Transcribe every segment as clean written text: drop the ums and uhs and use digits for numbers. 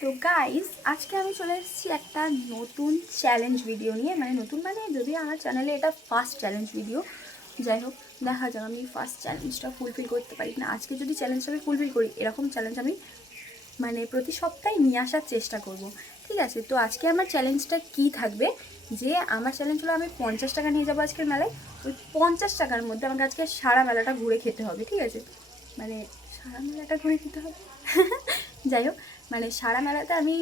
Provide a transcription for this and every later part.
তো গাইস আজকে আমি চলে এসেছি একটা নতুন চ্যালেঞ্জ ভিডিও নিয়ে, নতুন যদি আমার চ্যানেলে এটা ফার্স্ট চ্যালেঞ্জ ভিডিও। যাই হোক, দেখা যাক আমি ফার্স্ট চ্যালেঞ্জটা ফুলফিল করতে পারি না। আজকে যদি চ্যালেঞ্জটা আমি ফুলফিল করি, এরকম চ্যালেঞ্জ আমি প্রতি সপ্তাহে নিয়ে আসার চেষ্টা করব। ঠিক আছে, তো আজকে আমার চ্যালেঞ্জটা কি থাকবে, যে আমার চ্যালেঞ্জ হলো আমি 50 টাকা নিয়ে যাবো আজকের মেলায়। ওই 50 টাকার মধ্যে আমাকে আজকে সারা মেলাটা ঘুরে খেতে হবে। ঠিক আছে, সারা মেলাটা ঘুরে খেতে হবে যাই হোক, সারা মেলাতে আমি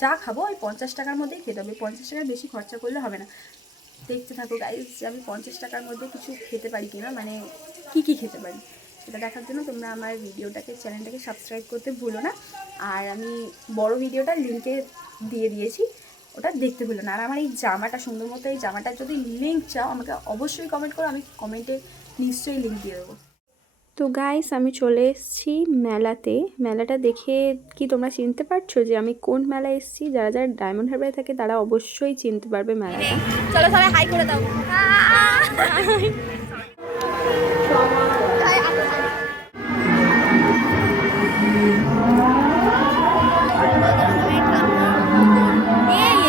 যা খাবো ওই 50 টাকার মধ্যেই খেতে হবে। 50 টাকার বেশি খরচা করলে হবে না। দেখতে থাকো গাইজ যে আমি 50 টাকার মধ্যে কিছু খেতে পারি কিনা, কী খেতে পারি সেটা দেখার জন্য তোমরা আমার চ্যানেলটাকে সাবস্ক্রাইব করতে ভুলো না। আর আমি বড় ভিডিওটা লিঙ্কে দিয়ে দিয়েছি, ওটা দেখতে ভুলো না। আর আমার এই জামাটা সুন্দর মতো, এই জামাটার যদি লিঙ্ক চাও আমাকে অবশ্যই কমেন্ট করো, আমি কমেন্টে নিশ্চয়ই লিঙ্ক দিয়ে দেবো। তো গাইস আমি চলে এসেছি মেলাতে। মেলাটা দেখে কি তোমরা চিনতে পারছো যে আমি কোন মেলায় এসেছি? যারা যারা ডায়মন্ড হারবারে থাকে তারা অবশ্যই চিনতে পারবে মেলাটা। চলো সবাই হাই করে দাও।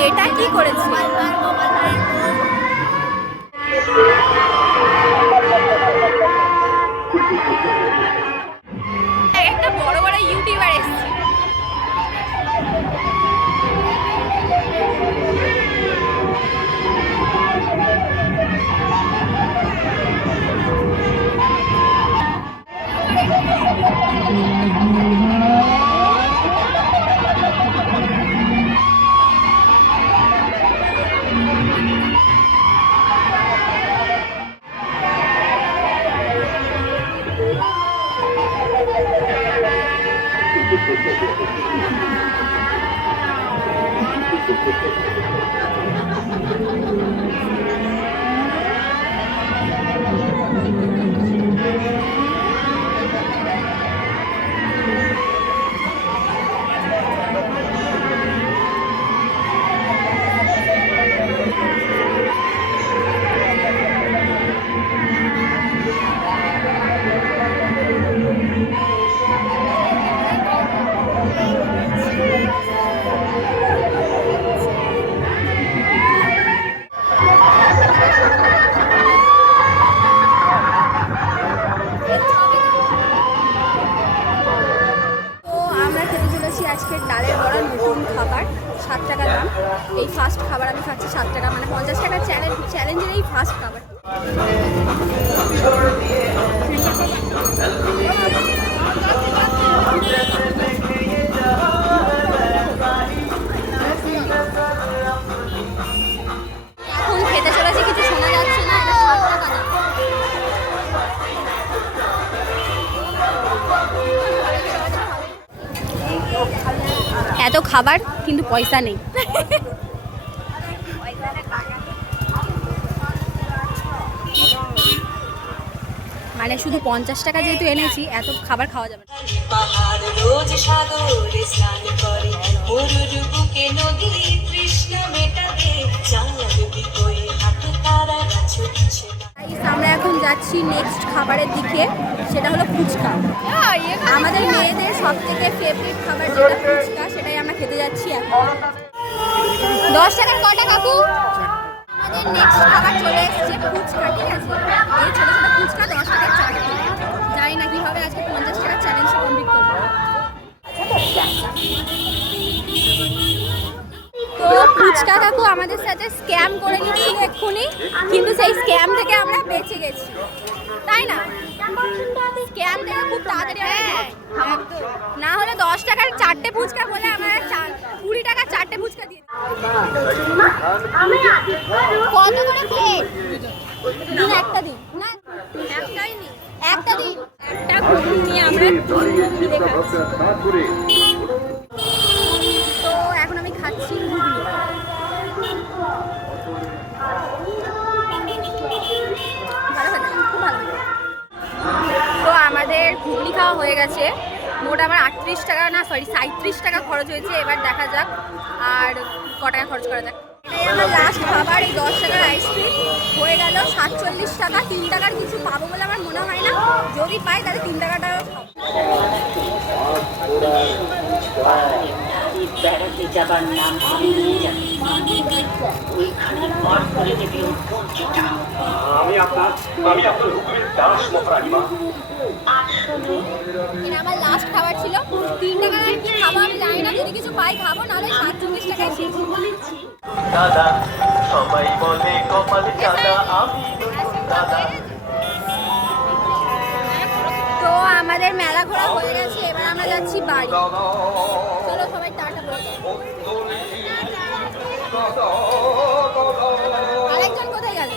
এটা কি করেছে? একটা বড় বড় ইউটিউবার এসেছে। আজকের ডালের বড়া নতুন খাবার, 7 টাকা দাম। এই ফার্স্ট খাবার আমি খাচ্ছি 7 টাকা, 50 টাকার চ্যালেঞ্জের এই ফার্স্ট খাবার। এখন খেতে চলেছে, কিছু শোনা যাচ্ছে না, এটা 7 টাকা দাম। এত খাবার কিন্তু পয়সা নেই। শুধু 50 টাকা যেহেতু এনেছি, এত খাবার খাওয়া যাবে না। আমরা এখন যাচ্ছি নেক্সট খাবারের দিকে, সেটা হলো ফুচকা। আমাদের মেয়েদের সব থেকে ফেভারিট খাবার যেটা ফুচকা, সেটাই আমরা খেতে যাচ্ছি এখন। 10 টাকার কটা কাকু? আমাদের নেক্সট খাবার চলে এসেছে ফুচকা। ঠিক আছে, এই ছোটো ছোটো ফুচকা 10 টাকার চারটে। জানি না কীভাবে আজকে 50 টাকার চ্যালেঞ্জ কমপ্লিট করবো। তো ফুচকা কাকু আমাদের সাথে স্ক্যাম করে নিচ্ছিল এক্ষুনি, কিন্তু সেই স্ক্যাম থেকে আমরা বেঁচে গেছি, তাই না? স্ক্যাম থেকে খুব তাড়াতাড়ি না হলে 10 টাকার চারটে ফুচকা বলে আমরা 20 টাকার চারটে ফুচকা দিয়ে কত করে প্লেট দিন? একটা দিন না, একটাই দিন, একটা দিন। একটা ঘুগনি নিয়ে আমরা ঘুগনি দেখাচ্ছি। তো এখন আমি খাচ্ছি ঘুগনি। তো আমাদের ঘুগনি খাওয়া হয়ে গেছে। মোট আমার 38 টাকা না, 37 টাকা খরচ হয়েছে। এবার দেখা যাক আর ক টাকা খরচ করা যাক। এটাই আমার লাস্ট খাবার। এই 10 টাকার আইসক্রিম হয়ে গেল 47 টাকা। 3 টাকার কিছু পাবো বলে আমার মনে হয় না, যদি পাই তাহলে 3 টাকাটাও খাবো। বেড়াতে যাবার নাম করে নিয়ে যাবে, ওইখানে পার করে দেবে ওর পঞ্চটা। আমি আপনার হুকুমের দাস মহারানী মা। আর শোনো, এটা আমার লাস্ট খাবার ছিল। 3 টাকা আর কি খাবো আমি জানি না, যদি কিছু পাই খাবো, নাহলে 47 টাকায় শেষ। দাদা সবাই বলে কপালে চাঁদা, আমি নতুন দাদা। তো আমাদের মেলা ঘোরা হয়ে গেছে, এবার আমরা যাচ্ছি বাড়ি। চলো সবাই টাটা বলে দাও। আরেকজন কোথায় গেল?